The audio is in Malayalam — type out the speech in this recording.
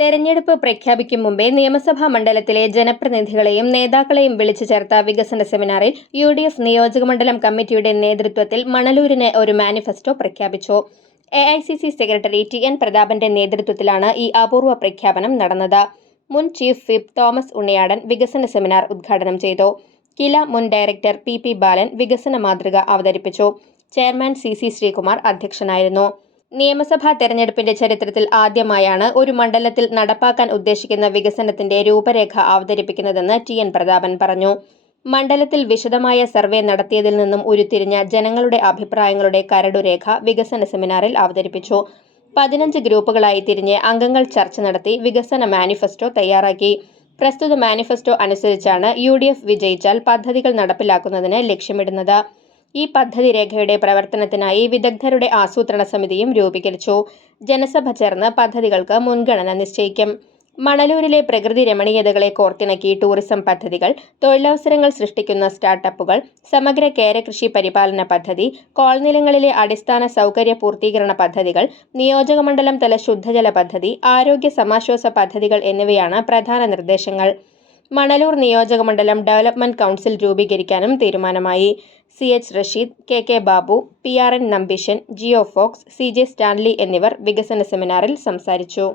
തെരഞ്ഞെടുപ്പ് പ്രഖ്യാപിക്കും മുമ്പേ നിയമസഭാ മണ്ഡലത്തിലെ ജനപ്രതിനിധികളെയും നേതാക്കളെയും വിളിച്ചു ചേർത്ത വികസന സെമിനാറിൽ UDF നിയോജകമണ്ഡലം കമ്മിറ്റിയുടെ നേതൃത്വത്തിൽ മണലൂരിന് ഒരു മാനിഫെസ്റ്റോ പ്രഖ്യാപിച്ചു. AICC സെക്രട്ടറി TN പ്രതാപന്റെ നേതൃത്വത്തിലാണ് ഈ അപൂർവ പ്രഖ്യാപനം നടന്നത്. മുൻ ചീഫ് വിപ്പ് തോമസ് ഉണ്ണിയാടൻ വികസന സെമിനാർ ഉദ്ഘാടനം ചെയ്തു. കില മുൻ ഡയറക്ടർ PP ബാലൻ വികസന മാതൃക അവതരിപ്പിച്ചു. ചെയർമാൻ CC ശ്രീകുമാർ അധ്യക്ഷനായിരുന്നു. നിയമസഭാ തെരഞ്ഞെടുപ്പിന്റെ ചരിത്രത്തിൽ ആദ്യമായാണ് ഒരു മണ്ഡലത്തിൽ നടപ്പാക്കാൻ ഉദ്ദേശിക്കുന്ന വികസനത്തിന്റെ രൂപരേഖ അവതരിപ്പിക്കുന്നതെന്ന് TN പ്രതാപൻ പറഞ്ഞു. മണ്ഡലത്തിൽ വിശദമായ സർവേ നടത്തിയതിൽ നിന്നും ഉരുത്തിരിഞ്ഞ ജനങ്ങളുടെ അഭിപ്രായങ്ങളുടെ കരടുരേഖ വികസന സെമിനാറിൽ അവതരിപ്പിച്ചു. 15 ഗ്രൂപ്പുകളായി തിരിഞ്ഞ് അംഗങ്ങൾ ചർച്ച നടത്തി വികസന മാനിഫെസ്റ്റോ തയ്യാറാക്കി. പ്രസ്തുത മാനിഫെസ്റ്റോ അനുസരിച്ചാണ് UDF വിജയിച്ചാൽ പദ്ധതികൾ നടപ്പിലാക്കുന്നതിന് ലക്ഷ്യമിടുന്നത്. ഈ പദ്ധതി രേഖയുടെ പ്രവർത്തനത്തിനായി വിദഗ്ധരുടെ ആസൂത്രണ സമിതിയും രൂപീകരിച്ചു. ജനസഭ ചേർന്ന് പദ്ധതികൾക്ക് മുൻഗണന നിശ്ചയിക്കും. മണലൂരിലെ പ്രകൃതി രമണീയതകളെ കോർത്തിണക്കി ടൂറിസം പദ്ധതികൾ, തൊഴിലവസരങ്ങൾ സൃഷ്ടിക്കുന്ന സ്റ്റാർട്ടപ്പുകൾ, സമഗ്ര കേരകൃഷി പരിപാലന പദ്ധതി, കോൾനിലങ്ങളിലെ അടിസ്ഥാന സൗകര്യ പൂർത്തീകരണ പദ്ധതികൾ, നിയോജകമണ്ഡലം തല ശുദ്ധജല പദ്ധതി, ആരോഗ്യ സമാശ്വാസ പദ്ധതികൾ എന്നിവയാണ് പ്രധാന നിർദ്ദേശങ്ങൾ. മണലൂർ നിയോജകമണ്ഡലം ഡെവലപ്മെന്റ് കൗൺസിൽ രൂപീകരിക്കാനും തീരുമാനമായി. CH Rasheed, KK Babu, PRN Nambeesan, Jio Fox, CJ Stanley എന്നിവർ വികസന സെമിനാറിൽ സംസാരിച്ചു.